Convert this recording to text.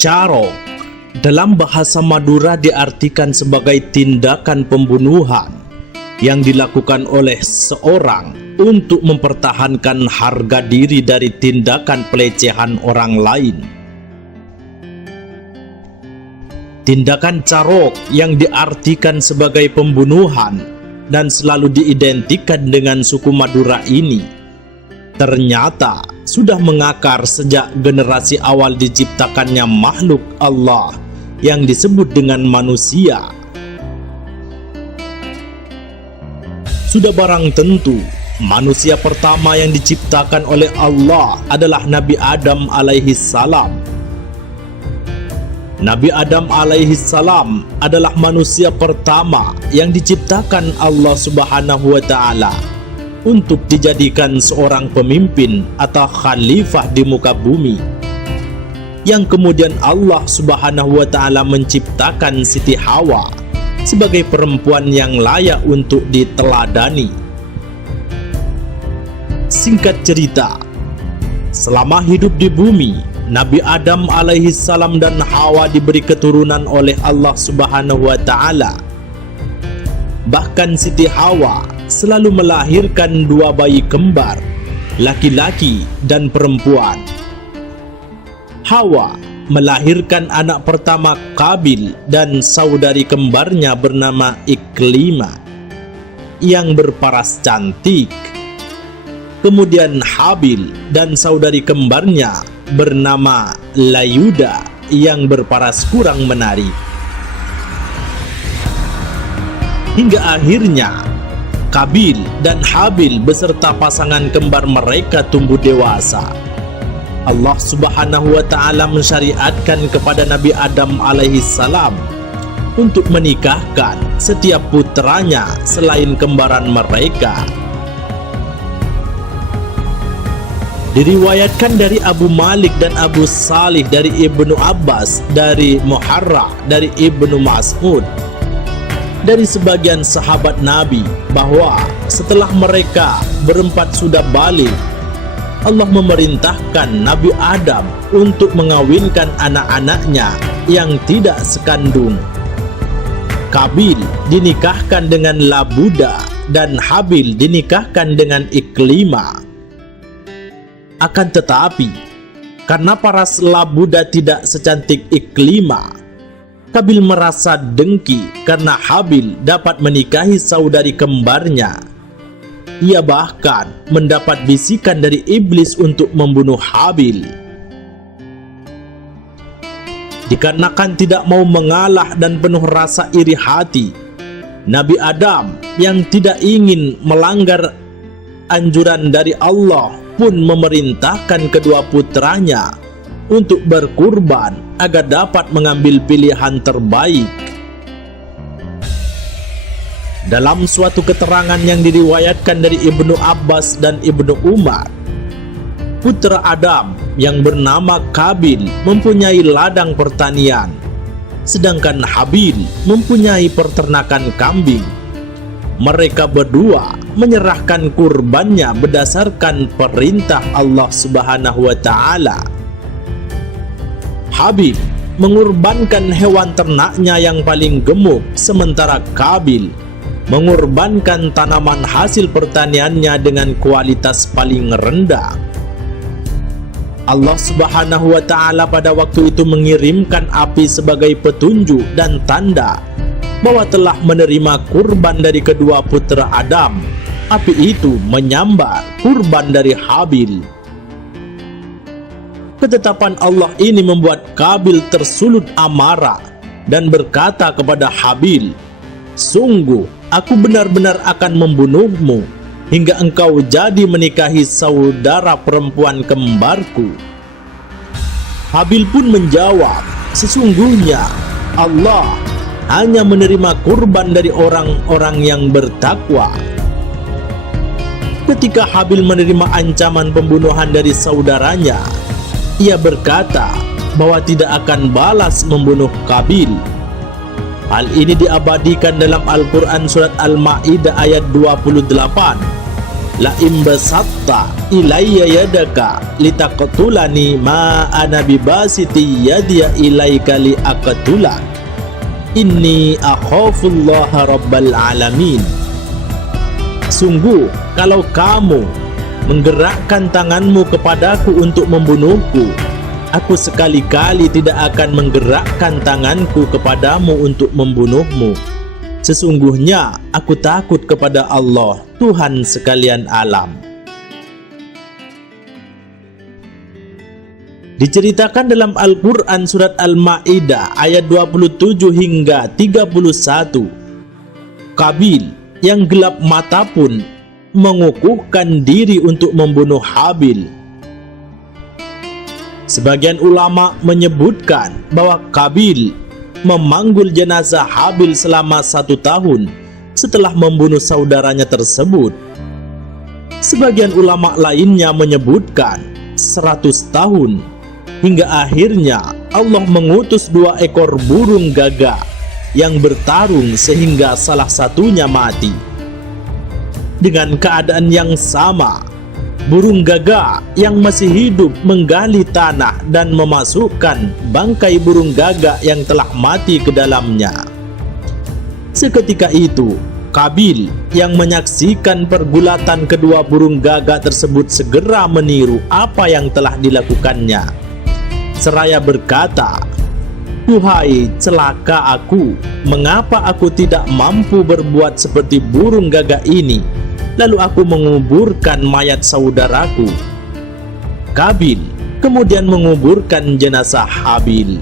Carok dalam bahasa Madura diartikan sebagai tindakan pembunuhan yang dilakukan oleh seorang untuk mempertahankan harga diri dari tindakan pelecehan orang lain. Tindakan carok yang diartikan sebagai pembunuhan dan selalu diidentikan dengan suku Madura ini ternyata sudah mengakar sejak generasi awal diciptakannya makhluk Allah yang disebut dengan manusia. Sudah barang tentu manusia pertama yang diciptakan oleh Allah adalah Nabi Adam alaihi salam. Nabi Adam alaihi salam adalah manusia pertama yang diciptakan Allah Subhanahu wa taala untuk dijadikan seorang pemimpin atau khalifah di muka bumi, yang kemudian Allah Subhanahu wa taala menciptakan Siti Hawa sebagai perempuan yang layak untuk diteladani. Singkat cerita, selama hidup di bumi, Nabi Adam alaihi salam dan Hawa diberi keturunan oleh Allah Subhanahu wa taala. Bahkan Siti Hawa selalu melahirkan dua bayi kembar, laki-laki dan perempuan. Hawa melahirkan anak pertama Qabil dan saudari kembarnya bernama Iklima yang berparas cantik. Kemudian Habil dan saudari kembarnya bernama Layuda yang berparas kurang menarik. Hingga akhirnya Qabil dan Habil beserta pasangan kembar mereka tumbuh dewasa. Allah Subhanahu wa taala mensyariatkan kepada Nabi Adam alaihi salam untuk menikahkan setiap putranya selain kembaran mereka. Diriwayatkan dari Abu Malik dan Abu Salih, dari Ibnu Abbas, dari Muharrah, dari Ibnu Mas'ud, dari sebagian sahabat Nabi, bahwa setelah mereka berempat sudah balik, Allah memerintahkan Nabi Adam untuk mengawinkan anak-anaknya yang tidak sekandung. Qabil dinikahkan dengan Labuda dan Habil dinikahkan dengan Iklima. Akan tetapi, karena paras Labuda tidak secantik Iklima, Qabil merasa dengki karena Habil dapat menikahi saudari kembarnya. Ia bahkan mendapat bisikan dari iblis untuk membunuh Habil. Dikarenakan tidak mau mengalah dan penuh rasa iri hati, Nabi Adam yang tidak ingin melanggar anjuran dari Allah pun memerintahkan kedua putranya untuk berkurban agar dapat mengambil pilihan terbaik. Dalam suatu keterangan yang diriwayatkan dari Ibnu Abbas dan Ibnu Umar, putra Adam yang bernama Qabil mempunyai ladang pertanian, sedangkan Habil mempunyai peternakan kambing. Mereka berdua menyerahkan kurbannya berdasarkan perintah Allah Subhanahu wa taala. Habil mengorbankan hewan ternaknya yang paling gemuk, sementara Qabil mengorbankan tanaman hasil pertaniannya dengan kualitas paling rendah. Allah Subhanahu wa taala pada waktu itu mengirimkan api sebagai petunjuk dan tanda bahwa telah menerima kurban dari kedua putra Adam. Api itu menyambar kurban dari Habil. Ketetapan Allah ini membuat Qabil tersulut amarah dan berkata kepada Habil, "Sungguh, aku benar-benar akan membunuhmu hingga engkau jadi menikahi saudara perempuan kembarku." Habil pun menjawab, "Sesungguhnya Allah hanya menerima kurban dari orang-orang yang bertakwa." Ketika Habil menerima ancaman pembunuhan dari saudaranya, ia berkata bahwa tidak akan balas membunuh Qabil. Hal ini diabadikan dalam Al-Quran surat Al-Ma'idah ayat 28 la imbasatta ilayya yadaka litaqtulani ma ana bibasiti yadiya ilaika li aqtulak inni akhafullaha rabbal alamin. Sungguh kalau kamu menggerakkan tanganmu kepadaku untuk membunuhku, aku sekali-kali tidak akan menggerakkan tanganku kepadamu untuk membunuhmu. Sesungguhnya aku takut kepada Allah, Tuhan sekalian alam. Diceritakan dalam Al-Quran surat Al-Ma'idah ayat 27 hingga 31, Qabil yang gelap mata pun mengukuhkan diri untuk membunuh Habil. Sebagian ulama menyebutkan bahwa Qabil memanggul jenazah Habil selama 1 tahun setelah membunuh saudaranya tersebut. Sebagian ulama lainnya menyebutkan 100 tahun, hingga akhirnya Allah mengutus 2 ekor burung gagak yang bertarung sehingga salah satunya mati. Dengan keadaan yang sama, burung gagak yang masih hidup menggali tanah dan memasukkan bangkai burung gagak yang telah mati ke dalamnya. Seketika itu, Qabil yang menyaksikan pergulatan kedua burung gagak tersebut segera meniru apa yang telah dilakukannya. Seraya berkata, "Duhai celaka aku, mengapa aku tidak mampu berbuat seperti burung gagak ini? Lalu aku menguburkan mayat saudaraku." Qabil kemudian menguburkan jenazah Habil.